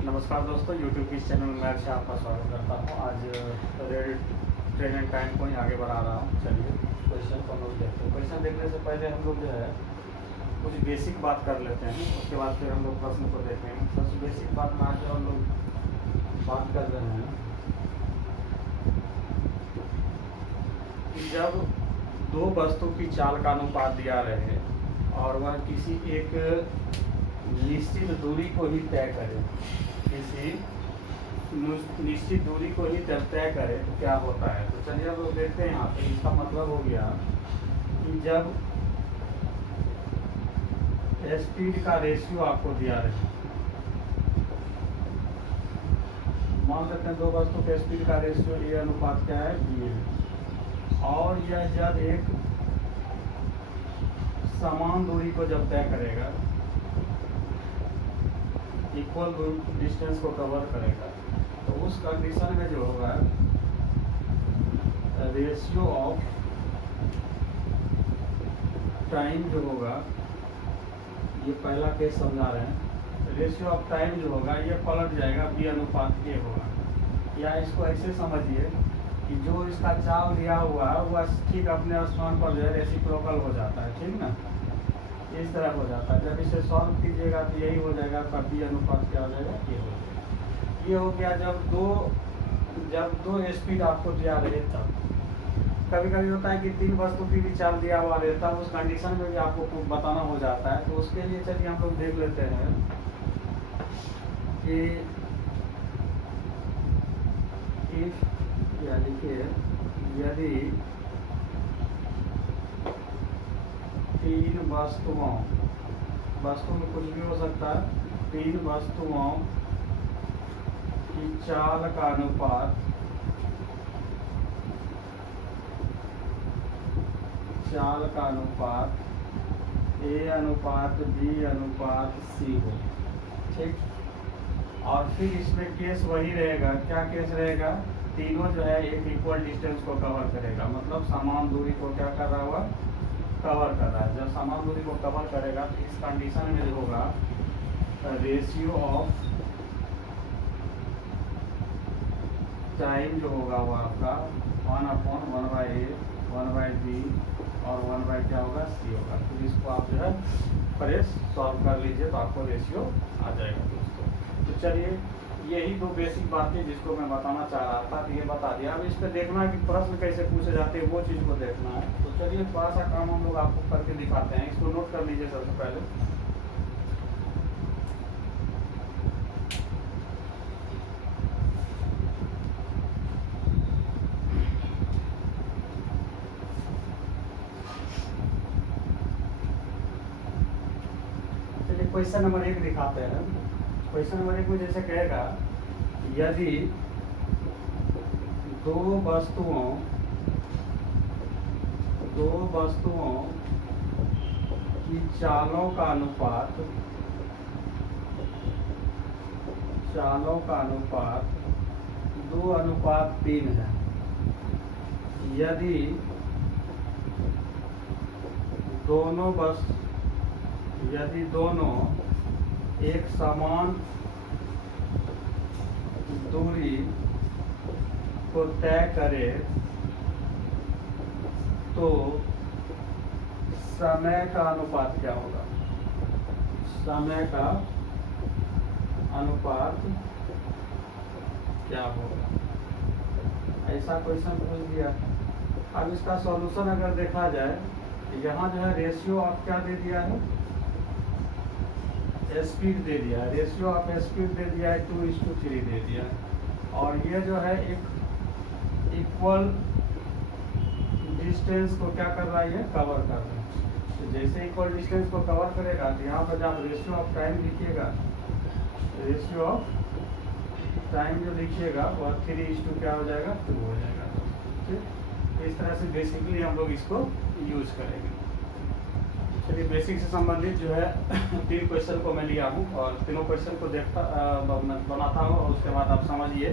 नमस्कार दोस्तों, यूट्यूब के इस चैनल में मैं अच्छा आपका स्वागत करता हूँ। आज रेड ट्रेन एंड टाइम को ही आगे बढ़ा रहा हूँ। चलिए क्वेश्चन को हम लोग देखते हैं। क्वेश्चन देखने से पहले हम लोग जो है कुछ बेसिक बात कर लेते हैं, उसके बाद फिर हम लोग प्रश्न को देखेंगे। सबसे बेसिक बात में आज हम लोग बात कर रहे हैं कि जब दो वस्तु की चाल का अनुपात दिया रहे और वह किसी एक निश्चित दूरी को ही तय करे, किसी निश्चित दूरी को ही जब तय करे तो क्या होता है। तो चलिए हम लोग देखते हैं यहाँ पे। इसका मतलब हो गया कि जब स्पीड का रेशियो आपको दिया रहे, मान लेते हैं दो वस्तु के स्पीड का रेशियो ए अनुपात क्या है, बी है, और यह जब एक समान दूरी को जब तय करेगा, इक्वल डिस्टेंस को कवर करेगा, तो उस कंडीशन में जो होगा रेशियो ऑफ टाइम जो होगा, ये पहला केस समझा रहे हैं, रेशियो ऑफ टाइम जो होगा ये पलट जाएगा, बी अनुपात ए होगा। या इसको ऐसे समझिए कि जो इसका चाल दिया हुआ है वह ठीक अपने स्थान पर जो है रेसिप्रोकल हो जाता है, ठीक ना, इस तरह हो जाता है। जब इसे सॉल्व कीजिएगा तो यही हो जाएगा, आपका बी अनुपात क्या हो जाएगा, ये हो जाएगा। ये हो गया जब दो स्पीड आपको दिया रहे तब। कभी कभी होता है कि तीन वस्तु की भी चाल दिया हुआ रहता है, उस कंडीशन में भी आपको बताना हो जाता है। तो उसके लिए चलिए हम लोग देख लेते हैं कि इफ या लिखिए यदि तीन वस्तु में कुछ भी हो सकता है, तीन वस्तुओं की चाल का अनुपात ए अनुपात बी अनुपात सी हो, ठीक। और फिर इसमें केस वही रहेगा, क्या केस रहेगा, तीनों जो है एक इक्वल डिस्टेंस को कवर करेगा, मतलब समान दूरी को क्या कर रहा हुआ, कवर कर रहा है। जब समान दूरी को कवर करेगा तो इस कंडीशन में जो होगा रेशियो ऑफ टाइम जो होगा वो आपका 1/1/a 1/b और 1/ क्या होगा, c होगा। फिर इसको आप जो है प्रेस सॉल्व कर लीजिए तो आपको रेशियो आ जाएगा दोस्तों। तो चलिए यही दो बेसिक बातें जिसको मैं बताना चाह रहा था, तो ये बता दिया। अब इस पर देखना है कि प्रश्न कैसे पूछे जाते हैं, वो चीज़ को देखना है। तो चलिए थोड़ा सा काम हम लोग आपको करके दिखाते हैं। इसको नोट कर लीजिए सबसे पहले। चलिए क्वेश्चन नंबर 1 दिखाते हैं। क्वेश्चन नंबर 1 में जैसे कहेगा, यदि दो वस्तुओं की चालों का अनुपात 2:3 है, यदि दोनों एक समान दूरी को तय करे तो समय का अनुपात क्या होगा, समय का अनुपात क्या होगा। ऐसा क्वेश्चन पूछ दिया। अब इसका सॉल्यूशन अगर देखा जाए, यहाँ जो है रेशियो ऑफ क्या दे दिया है, स्पीड दे दिया है, रेशियो ऑफ स्पीड दे दिया है 2:3 दे दिया है, और ये जो है एक इक्वल डिस्टेंस को क्या कर रहा है, कवर कर रहा है। तो जैसे इक्वल डिस्टेंस को कवर करेगा तो यहाँ पर जब आप रेशियो ऑफ टाइम लिखिएगा, रेशियो ऑफ टाइम जो लिखिएगा वह 3:2 क्या हो जाएगा, 2 हो जाएगा, ठीक। इस तरह से बेसिकली हम लोग इसको यूज करेंगे। चलिए बेसिक से संबंधित जो है 3 क्वेश्चन को मैं लिया हूँ और तीनों क्वेश्चन को बनाता हूँ, और उसके बाद आप समझिए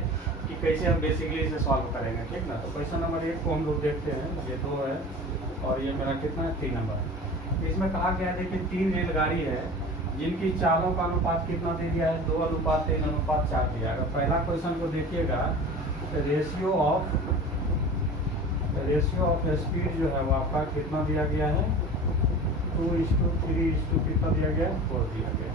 कि कैसे हम बेसिकली इसे सॉल्व करेंगे, ठीक ना। तो क्वेश्चन नंबर 1 को हम लोग देखते हैं। ये 2 है और ये मेरा कितना है, 3 नंबर। इसमें कहा गया है कि 3 रेलगाड़ी है जिनकी चालों का अनुपात कितना दे दिया है, 2:3:4 दिया है। पहला क्वेश्चन को देखिएगा, रेशियो ऑफ स्पीड जो है वो आपका कितना दिया गया है, 2:3 कितना दिया गया है, 4 दिया गया।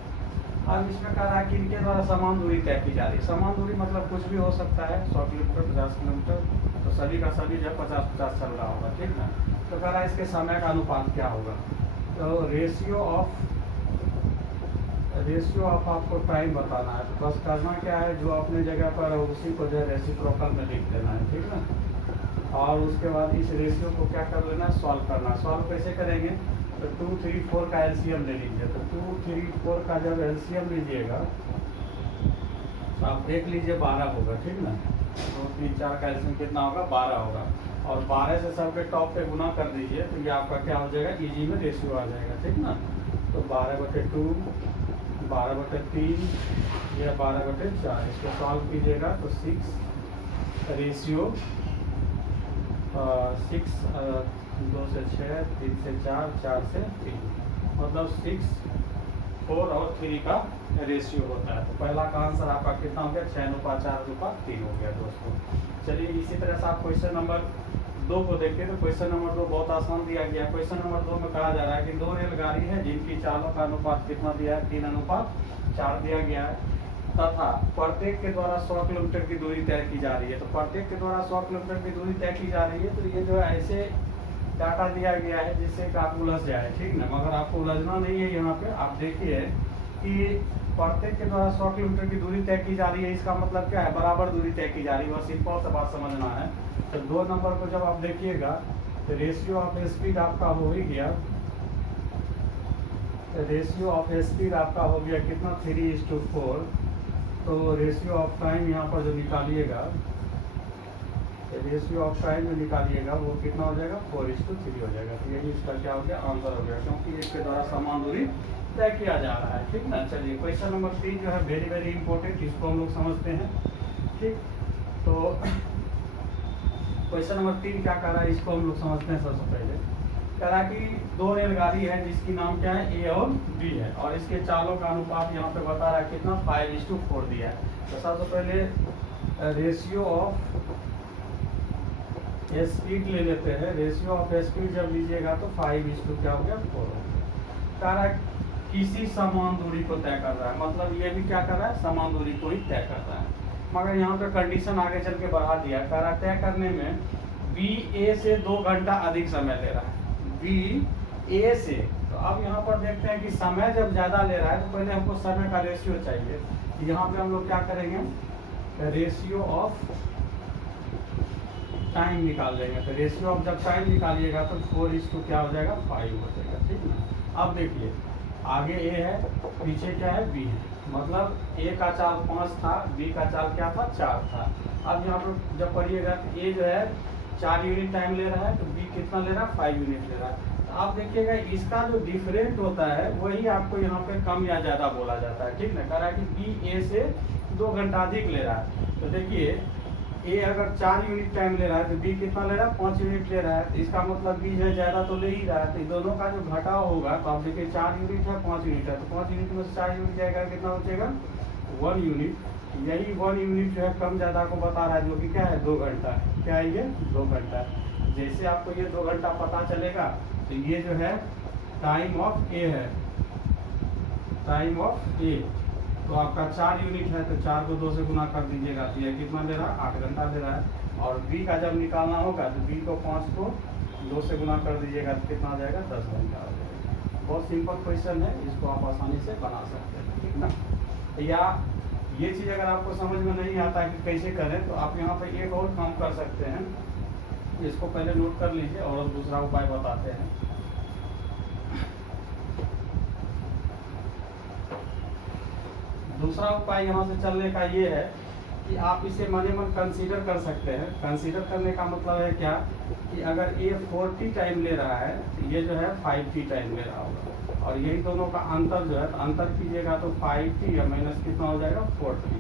अब इसमें कह रहा है कि इनके द्वारा समान दूरी तय की जा रही है। समान दूरी मतलब कुछ भी हो सकता है, 100 किलोमीटर, 50 किलोमीटर, तो सभी का सभी जो है 50-50 चल रहा होगा, ठीक ना। तो कह रहा है इसके समय का अनुपात क्या होगा। तो रेशियो ऑफ आपको टाइम बताना है। तो बस करना क्या है, जो अपने जगह पर है उसी को जो है रेसिप्रोकल में लिख देना है, ठीक ना। और उसके बाद इस रेशियो को क्या कर लेना है, सॉल्व करना। सॉल्व कैसे करेंगे, तो 2, 3, 4 का एलसीएम ले लीजिए। तो 2, 3, 4 का जब एलसीएम लीजिएगा तो आप देख लीजिए 12 होगा, ठीक ना। 2, 3, 4 का एलसीएम कितना होगा, 12 होगा। और 12 से सबके टॉप पे गुना कर दीजिए, तो ये आपका क्या हो जाएगा, इजी में रेशियो आ जाएगा, ठीक ना। तो 12/2, 12/3 या 12/4, इसको सॉल्व कीजिएगा तो 6 रेशियो 6, 2 से 6, 3 से 4, 4 से 3, मतलब 6, 4 और 3 का रेशियो होता है। तो पहला का आंसर आपका कितना हो गया, 6:4:3 हो गया दोस्तों। चलिए इसी तरह से आप क्वेश्चन नंबर 2 को देखिए। तो क्वेश्चन नंबर 2 बहुत आसान दिया गया। क्वेश्चन नंबर 2 में कहा जा रहा है कि 2 रेलगाड़ी है जिनकी चालों का अनुपात कितना दिया है, 3:4 दिया गया है, तथा प्रत्येक के द्वारा 100 किलोमीटर की दूरी तय की जा रही है। तो प्रत्येक के द्वारा 100 किलोमीटर की दूरी तय की जा रही है, तो ये जो है ऐसे डाटा दिया गया है जिससे कि आप उलझ जाए, ठीक ना। मगर आपको उलझना नहीं है। यहाँ पे आप देखिए कि प्रत्येक के द्वारा 100 किलोमीटर की दूरी तय की जा रही है, इसका मतलब क्या है, बराबर दूरी तय की जा रही है। बस सिंपल सा बात समझना है। तो 2 नंबर को जब आप देखिएगा तो रेशियो ऑफ स्पीड आपका हो ही गया, रेशियो ऑफ स्पीड आपका हो गया कितना, 3:4। तो रेशियो ऑफ टाइम यहाँ पर जो निकालिएगा, रेशियो ऑफ टाइम में निकालिएगा वो कितना हो जाएगा, 4:3 हो जाएगा। तो यही इसका क्या हो गया, आंसर हो गया, क्योंकि इसके द्वारा समान दूरी तय किया जा रहा है, ठीक ना। चलिए क्वेश्चन नंबर 3 जो है वेरी वेरी इंपॉर्टेंट, इसको हम लोग समझते हैं, ठीक। तो क्वेश्चन नंबर 3 क्या कर रहा है, इसको हम लोग समझते हैं। सबसे पहले कह रहा है कि 2 रेलगाड़ी है जिसकी नाम क्या है, ए और बी है, और इसके चालों का अनुपात यहाँ पे बता रहा है कितना, 5:4 दिया है। तो सबसे पहले रेशियो ऑफ स्पीड ले लेते हैं। रेशियो ऑफ स्पीड जब लीजिएगा तो 5:4 क्या हो गया, 4 हो गया। कह रहा है किसी समान दूरी को तय कर रहा है, मतलब ये भी क्या कर रहा है, समान दूरी को ही तय कर रहा है। मगर यहाँ पे कंडीशन आगे चल के बढ़ा दिया। कह रहा है तय करने में बी ए से 2 घंटा अधिक समय ले रहा है, बी ए से। तो अब यहाँ पर देखते हैं कि समय जब ज़्यादा ले रहा है तो पहले हमको समय का रेशियो चाहिए। यहाँ पे हम लोग क्या करेंगे, रेशियो ऑफ टाइम निकाल लेंगे। तो रेशियो ऑफ जब टाइम निकालिएगा तो 4:2 क्या हो जाएगा, 5 हो जाएगा, ठीक ना। अब देखिए आगे ए है, पीछे क्या है, बी है। मतलब ए का चाल 5 था, बी का चाल क्या था, 4 था। अब यहाँ पर जब पढ़िएगा तो ए जो है 4 यूनिट टाइम ले रहा है, तो बी कितना ले रहा है, 5 यूनिट ले रहा है। तो आप देखिएगा इसका जो डिफरेंट होता है वही आपको यहाँ पे कम या ज़्यादा बोला जाता है, ठीक ना। कह रहा है कि बी ए से 2 घंटा अधिक ले रहा है। तो देखिए ए अगर 4 यूनिट टाइम ले रहा है तो बी कितना ले रहा है, 5 यूनिट ले रहा है। तो इसका मतलब बी जो है ज़्यादा तो ले ही रहा है। तो दोनों का जो घटाव होगा, तो आप देखिए 4 यूनिट है, 5 यूनिट है, तो 5 यूनिट में से 4 यूनिट जाएगा, कितना बचेगा, 1 यूनिट। यही 1 यूनिट जो है कम ज़्यादा को बता रहा है, जो कि क्या है, 2 घंटा है। क्या है ये, 2 घंटा है। जैसे आपको ये 2 घंटा पता चलेगा तो ये जो है टाइम ऑफ ए है, टाइम ऑफ ए। तो आपका 4 यूनिट है, तो 4 को 2 से गुना कर दीजिएगा, तो ये कितना ले रहा है, 8 घंटा ले रहा है। और बी का जब निकालना होगा तो बी को 5 को 2 से गुना कर दीजिएगा, तो कितना आ जाएगा, 10 घंटा हो जाएगा। बहुत सिंपल क्वेश्चन है, इसको आप आसानी से बना सकते हैं, ठीक ना। या ये चीज़ अगर आपको समझ में नहीं आता कि कैसे करें, तो आप यहाँ पर एक और काम कर सकते हैं। इसको पहले नोट कर लीजिए और दूसरा उपाय बताते हैं। दूसरा उपाय यहाँ से चलने का ये है कि आप इसे मने मन कंसीडर कर सकते हैं। कंसीडर करने का मतलब है क्या, कि अगर ये 40 टाइम ले रहा है तो ये जो है 50 टाइम ले रहा होगा, और यही दोनों का अंतर जो है, अंतर कीजिएगा तो 50 या माइनस कितना हो जाएगा, 40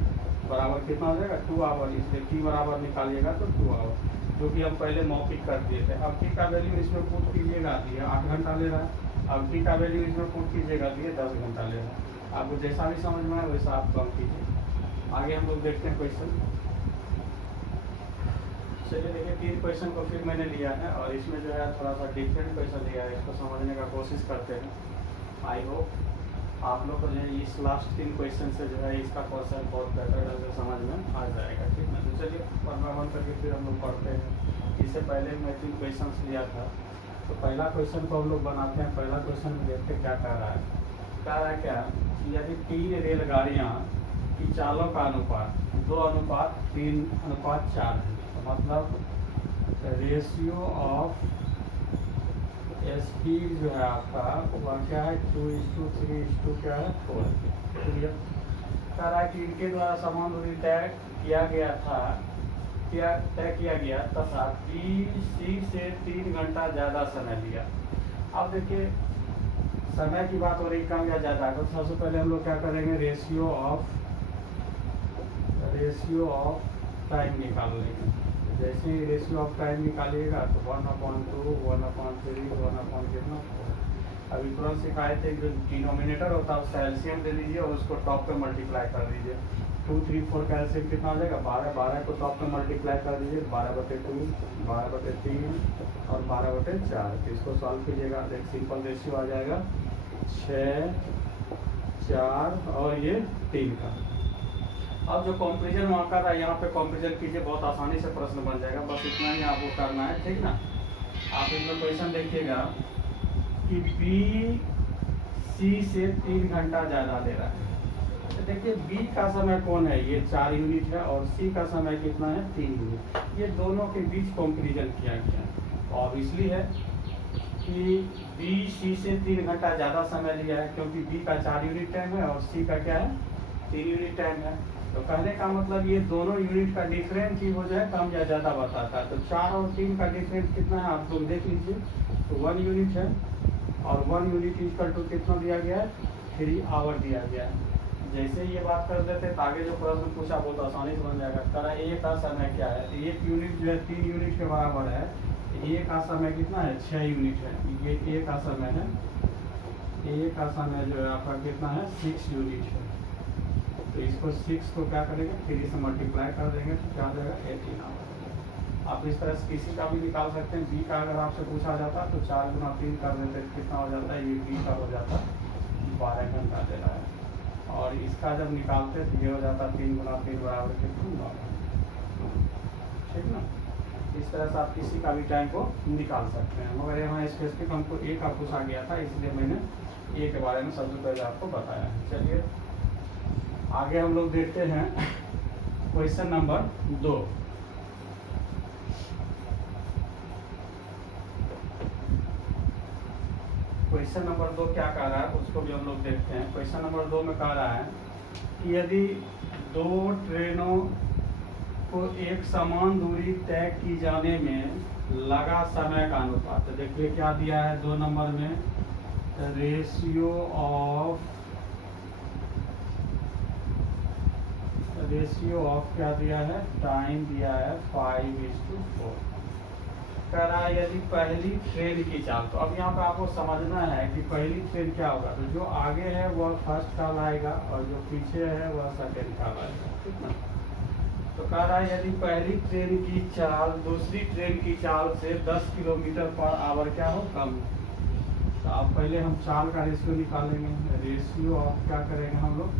बराबर कितना हो जाएगा, 2 आवर। इसलिए टी बराबर निकालिएगा तो 2 आवर, जो कि हम पहले मौखिक कर दिए थे। अब टी का वैल्यू इसमें पुट कीजिएगा तो ये 8 घंटा ले रहा है। अब टी का वैल्यू इसमें पुट कीजिएगा तो ये 10 घंटा ले रहा है। आपको जैसा भी समझ में आए वैसा आप काम कीजिए। आगे हम लोग देखते हैं क्वेश्चन। चलिए देखिए, 3 क्वेश्चन को फिर मैंने लिया है और इसमें जो है थोड़ा सा डिफरेंट क्वेश्चन लिया है, इसको समझने का कोशिश करते हैं। आई होप आप लोग को जो है इस लास्ट 3 क्वेश्चन से जो है इसका क्वेश्चन बहुत बेटर ढंग से समझ में आ जाएगा, ठीक है। तो चलिए पढ़ना बंद करके फिर हम लोग पढ़ते हैं। इससे पहले मैं 3 क्वेश्चन लिया था, तो पहला क्वेश्चन को हम लोग बनाते हैं। पहला क्वेश्चन में देखते क्या कह रहा है। कह रहा है क्या कि यदि 3 रेलगाड़ियाँ की चालों का अनुपात 2:3:4 है, मतलब रेशियो ऑफ स्पीड जो है आपका वह क्या है 2:3 क्या है 4। क्लियर। कह रहा है कि इनके द्वारा समान दूरी तय किया गया तथा BC से 3 घंटा ज़्यादा समय लिया। अब देखिए समय की बात हो रही कम या ज़्यादा, तो सबसे पहले हम लोग क्या करेंगे, रेशियो ऑफ टाइम निकाल लेंगे। जैसे ही रेशियो ऑफ टाइम निकालिएगा तो 1/2 1/3 1 कितना 4। अभी तुरंत सिखाए थे जो डिनोमिनेटर होता है उसका एलसीएम दे दीजिए और उसको टॉप पे मल्टीप्लाई कर दीजिए। 2 3 4 का एलसीएम कितना हो जाएगा 12। 12 को टॉप पे मल्टीप्लाई कर दीजिए 12/2 12/3 और 12/4। तो इसको सॉल्व कीजिएगा तो एक सिंपल रेशियो आ जाएगा 6 4 और ये 3 का। अब जो कंपेरिजन वहाँ कर रहा है यहाँ पे कंपेरिजन कीजिए, बहुत आसानी से प्रश्न बन जाएगा। बस इतना ही आपको करना है, ठीक ना। आप इसमें क्वेश्चन देखिएगा कि BC से 3 घंटा ज़्यादा ले रहा है। तो देखिए B का समय कौन है, ये 4 यूनिट है और C का समय कितना है 3 यूनिट। ये दोनों के बीच कंपेरिजन किया गया और इसलिए है कि BC से 3 घंटा ज़्यादा समय लिया है क्योंकि B का 4 यूनिट टाइम है और C का क्या है 3 यूनिट टाइम है। तो कहने का मतलब ये दोनों यूनिट का डिफरेंस ही वो जो है कम या ज़्यादा बताता है। तो 4 और 3 का डिफरेंस कितना है आप लोग देख लीजिए। तो 1 यूनिट है और 1 यूनिट इक्वल टू कितना दिया गया है 3 आवर दिया गया है। जैसे ये बात कर देते तो आगे जो प्रश्न पूछा बहुत आसानी से बन जाएगा। तरह A का समय क्या है, 1 यूनिट जो है 3 यूनिट के बराबर है। A का समय कितना है 6 यूनिट है। ये A का समय है, A का समय जो है आपका कितना है 6 यूनिट है। तो इसको 6 को क्या करेंगे 3 से मल्टीप्लाई कर देंगे तो क्या हो जाएगा 18 आवर। आप इस तरह से किसी का भी निकाल सकते हैं। B का अगर आपसे पूछा जाता तो 4 गुना 3 कर देते कितना हो जाता है, ये B का हो जाता 12 घंटा दे रहा है। और इसका जब निकालते तो ये हो जाता 3 गुना 3 बराबर कितना 9। ठीक ना। इस तरह से आप किसी का भी टाइम को निकाल सकते हैं, मगर यहाँ स्पेसिफिक हमको A का पूछा गया था इसलिए मैंने A के बारे में सबसे पहले आपको बताया है। चलिए आगे हम लोग देखते हैं क्वेश्चन नंबर 2। क्वेश्चन नंबर 2 क्या कह रहा है उसको भी हम लोग देखते हैं। क्वेश्चन नंबर 2 में कह रहा है कि यदि 2 ट्रेनों को एक समान दूरी तय की जाने में लगा समय का अनुपात, तो देखिए क्या दिया है 2 नंबर में, रेशियो ऑफ क्या दिया है टाइम दिया है 5:4। कह रहा है यदि पहली ट्रेन की चाल, तो अब यहाँ पे आपको समझना है कि पहली ट्रेन क्या होगा, तो जो आगे है वह फर्स्ट काल आएगा और जो पीछे है वह सेकेंड काल आएगा, ठीक ना। तो कह रहा है यदि पहली ट्रेन की चाल दूसरी ट्रेन की चाल से 10 किलोमीटर पर आवर क्या हो कम। तो अब पहले हम चाल का रेशियो निकालेंगे। रेशियो ऑफ क्या करेंगे हम लोग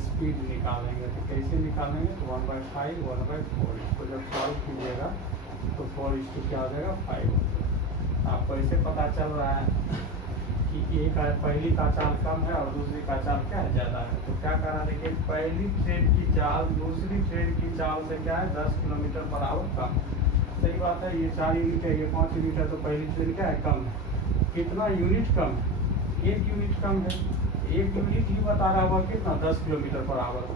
स्पीड निकालेंगे। तो कैसे निकालेंगे तो 1/5 1/4। इसको जब सॉल्व कीजिएगा तो 4 क्या हो जाएगा 5। आपको ऐसे पता चल रहा है कि एक पहली का चाल कम है और दूसरी का चाल क्या है ज़्यादा है। तो क्या करा देखिए पहली ट्रेन की चाल दूसरी ट्रेन की चाल से क्या है 10 किलोमीटर पर आवर कम। सही बात है, ये 4 यूनिट है, ये 5 यूनिट है, तो पहली ट्रेन क्या है कम है। कितना यूनिट कम है, 1 यूनिट कम है। 1 यूनिट ही बता रहा हुआ कितना 10 किलोमीटर पर आवर को।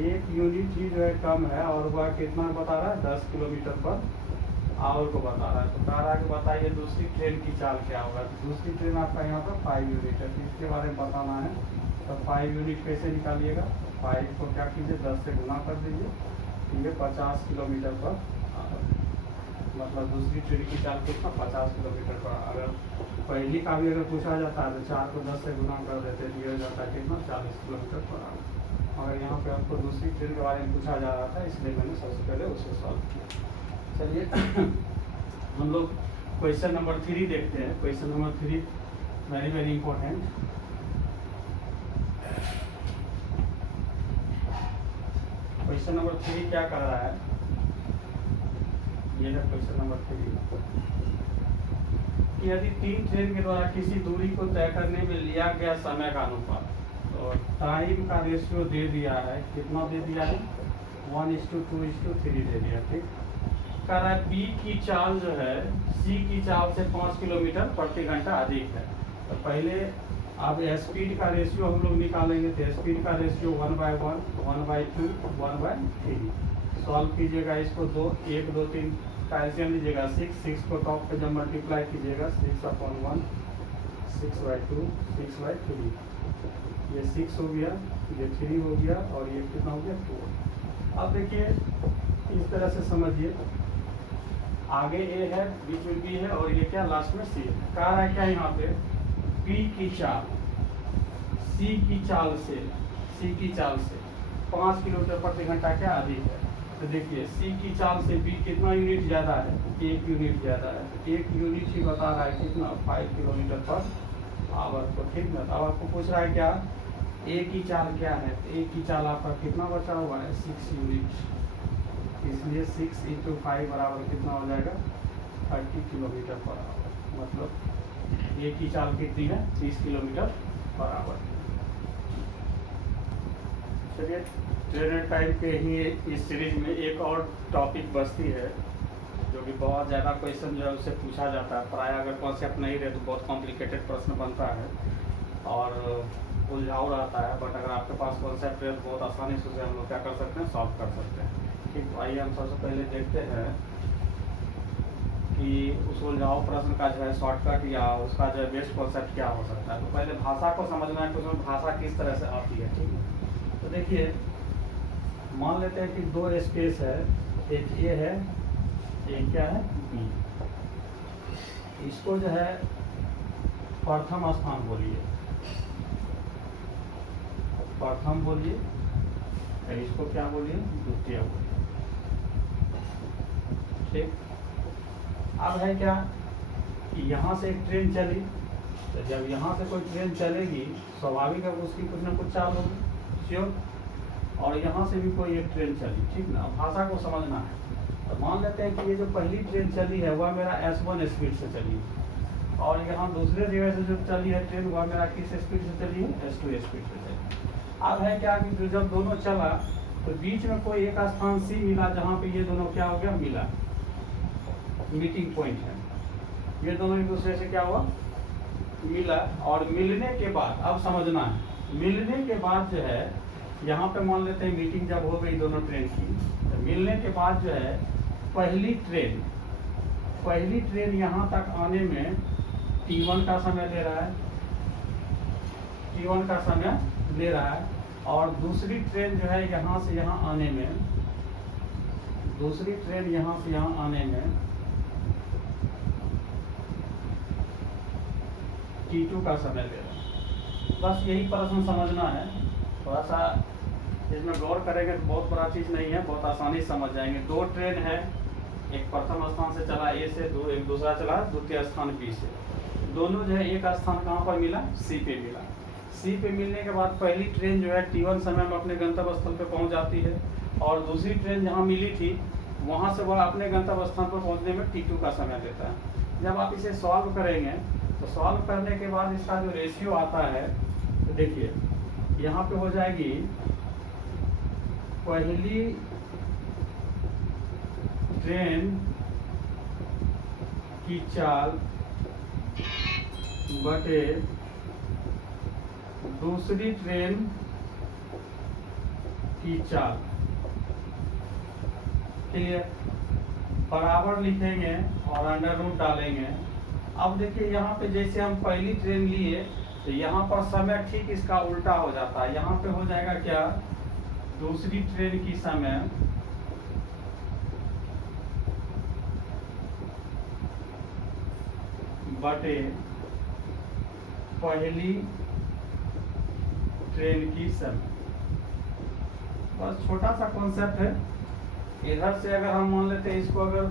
1 यूनिट ही जो है कम है और वह कितना बता रहा है 10 किलोमीटर पर आवर को बता रहा है। तो कह रहा है कि बताइए दूसरी ट्रेन की चाल क्या होगा। तो दूसरी ट्रेन आपका यहाँ पर 5 यूनिट है, तो इसके बारे में बताना है। तो 5 यूनिट कैसे निकालिएगा, 5 को क्या कीजिए 10 से गुना कर दीजिए, तो ये 50 किलोमीटर पर आवर। मतलब दूसरी ट्रेन की चाल कितना 50 किलोमीटर पर। अगर पहली का भी अगर पूछा जाता है तो 4 को 10 से गुना कर देते तो ये हो जाता है कितना 40 किलोमीटर पर आवर। मगर यहाँ पे आपको दूसरी ट्रेन के बारे में पूछा जा रहा था, इसलिए मैंने सबसे पहले उसे सॉल्व किया। चलिए हम लोग क्वेश्चन नंबर 3 देखते हैं। Question number 3 very very important. Question number 3 क्या कर रहा है, ये है क्वेश्चन नंबर 3 कि यदि 3 ट्रेन के द्वारा किसी दूरी को तय करने में लिया गया समय का अनुपात, तो टाइम का रेशियो दे दिया है, कितना दे दिया है 1:2:3 दे दिया। ठीक, कह रहा है बी की चाल जो है सी की चाल से 5 किलोमीटर प्रति घंटा अधिक है। तो पहले अब स्पीड का रेशियो हम लोग निकालेंगे, तो स्पीड का रेशियो 1/1, 1/2, 1/3। सॉल्व कीजिएगा इसको, 1, 2, 3 का एलसीएम लीजिएगा 6 को टॉप पे जब मल्टीप्लाई कीजिएगा 6/1, 6/2, 6/3, ये 6 हो गया, ये 3 हो गया और ये कितना हो गया 4। अब देखिए इस तरह से समझिए, आगे ए है, बीच में बी है और ये क्या लास्ट में सी है। कह रहा है क्या यहाँ पे बी की चाल सी की चाल से 5 किलोमीटर प्रति घंटा क्या अधिक है। तो देखिए सी की चाल से बी कितना यूनिट ज़्यादा है, 1 यूनिट ज़्यादा है। 1 यूनिट ही बता रहा है कितना 5 किलोमीटर पर आवर को। ठीक ना, अब आपको पूछ रहा है क्या ए की चाल क्या है, तो ए की चाल आपका कितना बचा हुआ है 6 यूनिट, इसलिए 6 × 5 बराबर कितना हो जाएगा 30 किलोमीटर पर आवर। मतलब ए की चाल कितनी है 30 किलोमीटर पर आवर। चलिए ट्रेन टाइम के ही इस सीरीज में एक और टॉपिक बचती है जो कि बहुत ज़्यादा क्वेश्चन जो है उससे पूछा जाता है। प्राय अगर कॉन्सेप्ट नहीं रहे तो बहुत कॉम्प्लिकेटेड प्रश्न बनता है और उलझाऊ रहता है। बट अगर आपके पास कॉन्सेप्ट है तो बहुत आसानी से उसे हम लोग क्या कर सकते हैं, सॉल्व कर सकते हैं। ठीक, तो आइए हम सबसे पहले देखते हैं कि उस उलझाऊ प्रश्न का जो है शॉर्टकट या उसका जो है बेस्ट कॉन्सेप्ट क्या हो सकता है। तो पहले भाषा को समझना है कि उसमें भाषा किस तरह से आती है। ठीक है, तो देखिए मान लेते हैं कि 2 स्पेस है, एक ए है एक क्या है बी। इसको जो है प्रथम स्थान बोलिए, प्रथम बोलिए, इसको क्या बोलिए द्वितीय बोलिए। ठीक, अब है क्या कि यहाँ से एक ट्रेन चली, तो जब यहाँ से कोई ट्रेन चलेगी स्वाभाविक है उसकी कुछ ना कुछ चाल होगी, श्योर। और यहाँ से भी कोई एक ट्रेन चली, ठीक ना। भाषा को समझना है। तो मान लेते हैं कि ये जो पहली ट्रेन चली है वह मेरा S1 स्पीड से चली और यहाँ दूसरे जगह से जो चली है ट्रेन वह मेरा किस स्पीड से चली है S2 स्पीड से चली। अब है क्या कि जब दोनों चला तो बीच में कोई एक स्थान सी मिला जहाँ पे ये दोनों क्या हो गया मिला, मीटिंग पॉइंट है। ये दोनों एक दूसरे से क्या हुआ मिला। और मिलने के बाद अब समझना है, मिलने के बाद जो है यहाँ पे मान लेते हैं मीटिंग जब हो गई दोनों ट्रेन की, तो मिलने के बाद जो है पहली ट्रेन यहाँ तक आने में T1 का समय ले रहा है, T1 का समय ले रहा है। और दूसरी ट्रेन जो है यहाँ से यहाँ आने में, दूसरी ट्रेन यहाँ से यहाँ आने में T2 का समय ले रहा है। बस यही प्रश्न समझना है, थोड़ा सा इसमें गौर करेंगे तो बहुत बड़ा चीज़ नहीं है, बहुत आसानी से समझ जाएंगे। 2 ट्रेन है, एक प्रथम स्थान से चला ए से, एक दूसरा चला द्वितीय स्थान बी से। दोनों जो है एक स्थान कहाँ पर मिला सी पे मिला। सी पे मिलने के बाद पहली ट्रेन जो है T1 समय में अपने गंतव्य स्थल पे पहुंच जाती है और दूसरी ट्रेन जहाँ मिली थी वहाँ से वह अपने गंतव्य स्थान पर पहुँचने में T2 का समय देता है। जब आप इसे सॉल्व करेंगे तो सॉल्व करने के बाद इसका जो रेशियो आता है तो देखिए यहाँ पे हो जाएगी पहली ट्रेन की चाल बटे दूसरी ट्रेन की चाल। क्लियर, बराबर लिखेंगे और अंडर रूट डालेंगे। अब देखिए यहाँ पे जैसे हम पहली ट्रेन लिए तो यहाँ पर समय ठीक इसका उल्टा हो जाता है। यहाँ पे हो जाएगा क्या दूसरी ट्रेन की समय बटे पहली ट्रेन की समय। बस छोटा सा कॉन्सेप्ट है। इधर से अगर हम मान लेते हैं इसको, अगर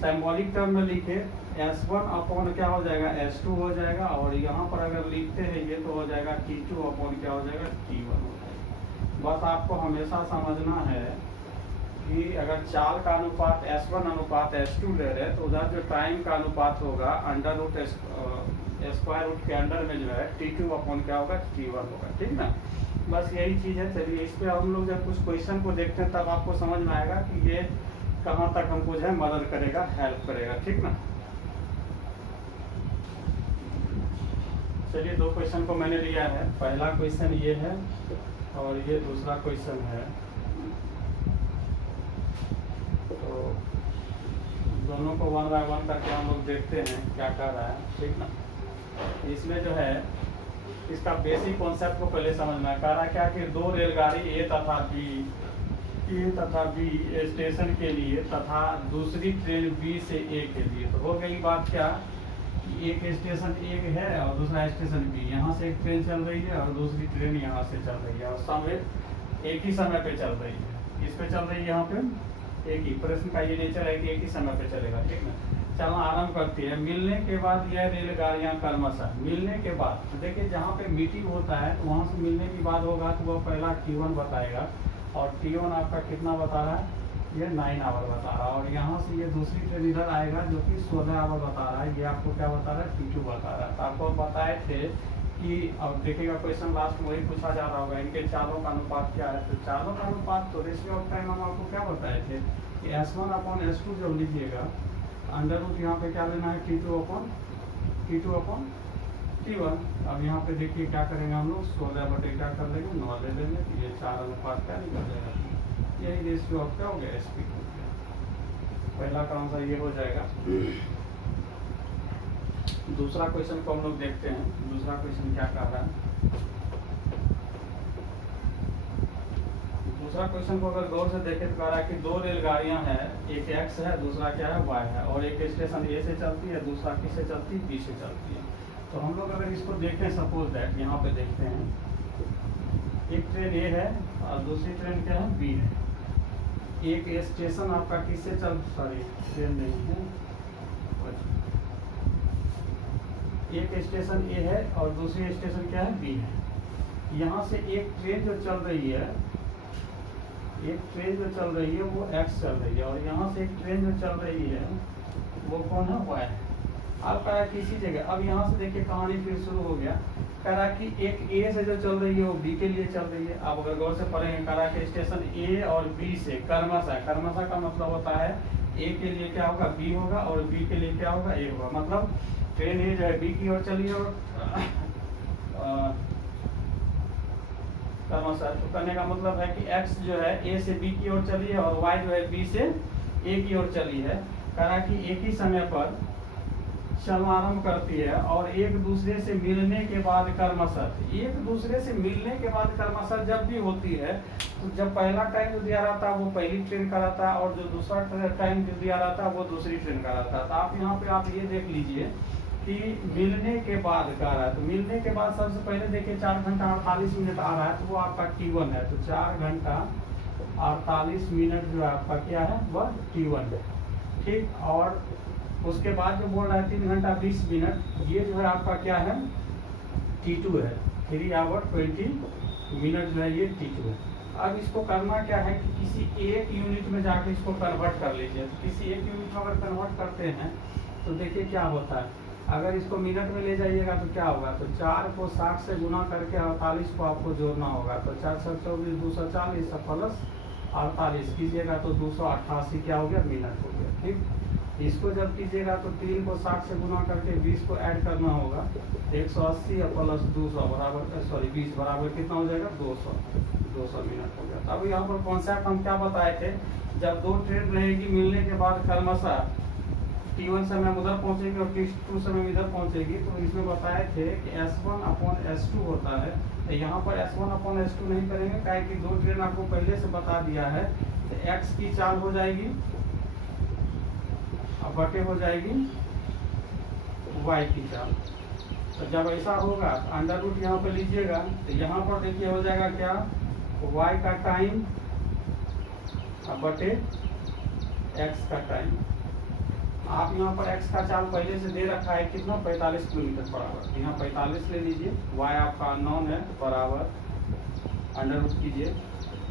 सिंबॉलिक टर्म में लिखे S1 अपॉन क्या हो जाएगा S2 हो जाएगा, और यहाँ पर अगर लिखते हैं ये तो हो जाएगा T2 अपॉन क्या हो जाएगा T1 हो जाएगा। बस आपको हमेशा समझना है कि अगर चाल का अनुपात S1 अनुपात S2 ले रहे तो उधर जो टाइम का अनुपात होगा अंडर रूट स्क्वायर रूट के अंडर में जो है T2 अपॉन क्या होगा T1 होगा। ठीक ना, बस यही चीज़ है। चलिए इस पर हम लोग जब कुछ क्वेश्चन को देखते हैं तब आपको समझ में आएगा कि ये कहाँ तक हमको जो है मदद करेगा, हेल्प करेगा। ठीक ना, चलिए दो क्वेश्चन को मैंने लिया है। पहला क्वेश्चन ये है और ये दूसरा क्वेश्चन है, तो दोनों को वन बाय वन करके हम लोग देखते हैं क्या कर रहा है। ठीक ना, इसमें जो है इसका बेसिक कॉन्सेप्ट को पहले समझना है। कह रहा है क्या कि दो रेलगाड़ी ए तथा बी स्टेशन के लिए तथा दूसरी ट्रेन बी से ए के लिए। तो हो गई बात क्या, एक स्टेशन एक है और दूसरा स्टेशन बी। यहाँ से एक ट्रेन चल रही है और दूसरी ट्रेन यहाँ से चल रही है, और समय एक ही समय पे चल रही है। इस पे चल रही है यहाँ पे एक ही। प्रश्न का ये नेचर है कि एक ही समय पे चलेगा। ठीक ना, चलो आरंभ करती है। मिलने के बाद यह रेलगाड़ियाँ क्रमशः, मिलने के बाद देखिए जहाँ पे मीटिंग होता है तो वहाँ से मिलने के बाद होगा तो वह पहला T1 बताएगा, और T1 आपका कितना बता रहा है, ये 9 आवर बता रहा है। और यहाँ से ये दूसरी ट्रेन इधर आएगा जो कि 16 आवर बता रहा है। ये आपको क्या बता रहा है, T2 बता रहा है। तो आपको बताए थे कि अब देखिएगा क्वेश्चन लास्ट में वही पूछा जा रहा होगा, इनके चालों का अनुपात क्या है। तो चालों का अनुपात तो रेशियो ऑफ टाइम हम आपको क्या बताए थे कि S1 अपॉन S2 जब लीजिएगा अंडर रूट यहाँ पे क्या लेना है T2 अपॉन T1। अब यहाँ पे देखिए क्या करेंगे हम लोग, 16 बटे क्या कर लेंगे 9 ले लेंगे, तो ये 4 अनुपात क्या निकल जाएगा, यही रेशियो ऑफ क्या हो गया SP हो गया। पहला का आंसर ये हो जाएगा। दूसरा क्वेश्चन को हम लोग देखते हैं। दूसरा क्वेश्चन क्या कह रहा है, दूसरा क्वेश्चन को अगर गौर से देखें तो कह रहा है कि दो रेलगाड़ियां हैं, एक X है दूसरा क्या है Y है, और एक स्टेशन A से चलती है दूसरा किससे चलती है B से चलती है। तो हम लोग अगर इसको देखें, सपोज दैट यहाँ पे देखते हैं एक ट्रेन A है और दूसरी ट्रेन क्या है B है। एक स्टेशन आपका किससे ट्रेन नहीं है, एक स्टेशन A है और दूसरी स्टेशन क्या है B है। यहाँ से एक ट्रेन जो चल रही है, वो X चल रही है, और यहाँ से एक ट्रेन जो चल रही है वो कौन है, Y है। अब कह रहा है किसी जगह, अब यहाँ से देखिए कहानी फिर शुरू हो गया। कह रहा कि एक A से जो चल रही है वो B के लिए चल रही है। अब अगर गौर से पढ़ेंगे, कह रहा कि स्टेशन A और B से क्रमशः का मतलब होता है A के लिए क्या होगा B होगा, और B के लिए क्या होगा A होगा। मतलब ट्रेन A जो है B की ओर चली है और क्रमशः तो करने का मतलब है कि X जो है A से B की ओर चली है और Y जो है B से A की ओर चली है। कह रहा कि एक ही समय पर चलना आरंभ करती है और एक दूसरे से मिलने के बाद क्रमशः जब भी होती है, तो जब पहला टाइम जो दिया रहता है वो पहली ट्रेन का रहता है, और जो दूसरा टाइम जो दिया रहता है वो दूसरी ट्रेन का रहता है। तो आप यहाँ पे आप ये देख लीजिए कि मिलने के बाद का रहा है। तो मिलने के बाद सबसे पहले देखिए 4 घंटा 48 मिनट आ रहा है, तो वो आपका T1 है। तो 4 घंटा 48 मिनट जो है आपका क्या है, वह T1 है। ठीक, और उसके बाद जो बोल रहा है 3 घंटा 20 मिनट, ये जो है आपका क्या है, T2 है। 3 आवर 20 मिनट जो है ये T2 है। अब इसको करना क्या है कि किसी एक यूनिट में जाके इसको कन्वर्ट कर लीजिए। तो किसी एक यूनिट में अगर कन्वर्ट करते हैं तो देखिए क्या होता है। अगर इसको मिनट में ले जाइएगा तो क्या होगा, तो 4 को 60 से गुना करके 48 को आपको जोड़ना होगा। तो 4 7 24 240 प्लस 48 कीजिएगा तो 288 क्या हो गया, मिनट हो गया। ठीक, इसको जब कीजिएगा तो 3 को 60 से गुना करके 20 को ऐड करना होगा, 180 प्लस 200 बराबर 20 बराबर कितना हो जाएगा, 200 मिनट हो गया। तो अब यहाँ पर कॉन्सेप्ट हम क्या बताए थे, जब दो ट्रेन रहेगी मिलने के बाद क्रमशः T1 समय उधर पहुंचेगी और T2 समय इधर पहुंचेगी। तो इसमें बताए थे कि S1 अपॉन S2 होता है। तो यहाँ पर S1 अपॉन S2 नहीं करेंगे, काहे कि दो ट्रेन आपको पहले से बता दिया है। तो X की चाल हो जाएगी, अब बटे हो जाएगी वाई की चाल। तो जब ऐसा होगा तो अंडर रूट यहाँ पर लीजिएगा, तो यहाँ पर देखिए हो जाएगा क्या, वाई का टाइम बटे एक्स का टाइम। आप यहाँ पर x का चाल पहले से दे रखा है कितना, 45 किलोमीटर पर आवर। यहाँ 45 ले लीजिए, y आपका अननोन है, बराबर अंडर रूट कीजिए।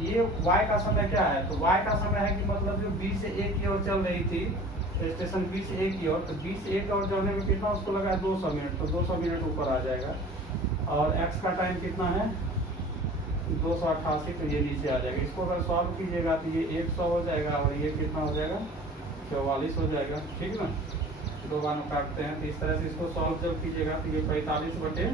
ये y का समय क्या है, तो y का समय है कि मतलब जो B से A की ओर चल रही थी, स्टेशन B से A की ओर, तो B से A की ओर जाने में कितना उसको लगा है 200 मिनट, तो 200 मिनट ऊपर आ जाएगा। और x का टाइम कितना है 288, तो ये नीचे आ जाएगा। इसको अगर सॉल्व कीजिएगा तो ये 100 हो जाएगा और ये कितना हो जाएगा 44 हो जाएगा, ठीक ना। दो बार में काटते हैं, तो इस तरह से इसको सॉल्व जब कीजिएगा तो ये 45 बटे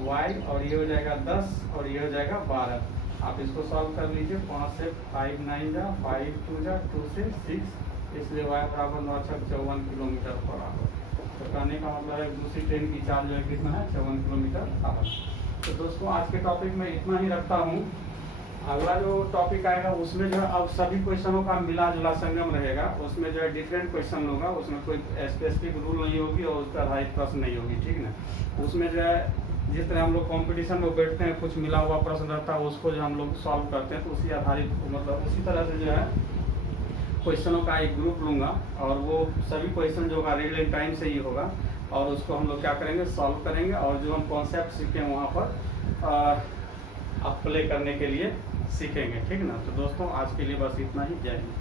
वाई और ये हो जाएगा 10 और ये हो जाएगा 12। आप इसको सॉल्व कर लीजिए, 5 से 5 9 जा, 5 2 जा, 2 से 6, इसलिए वाई बराबर 9 छक 54 किलोमीटर पर आवर। तो कहने का मतलब है दूसरी ट्रेन की चाल जो है कितना है 54 किलोमीटर आवर। तो दोस्तों आज के टॉपिक में इतना ही रखता हूँ। अगला जो टॉपिक आएगा उसमें जो है अब सभी क्वेश्चनों का मिला जुला संगम रहेगा। उसमें जो है डिफरेंट क्वेश्चन होगा, उसमें कोई स्पेसिफिक रूल नहीं होगी और उसका आधारित प्रश्न नहीं होगी, ठीक ना। उसमें जो है जिस तरह हम लोग कंपटीशन में बैठते हैं, कुछ मिला हुआ प्रश्न रहता है, उसको जो हम लोग सॉल्व करते हैं, तो उसी आधारित मतलब उसी तरह से जो है क्वेश्चनों का एक ग्रुप लूँगा और वो सभी क्वेश्चन जो होगा रियल टाइम से ही होगा और उसको हम लोग क्या करेंगे सॉल्व करेंगे और जो हम कॉन्सेप्ट सीखें वहाँ पर अप्लाई करने के लिए सीखेंगे, ठीक ना। तो दोस्तों आज के लिए बस इतना ही, जय हिंद।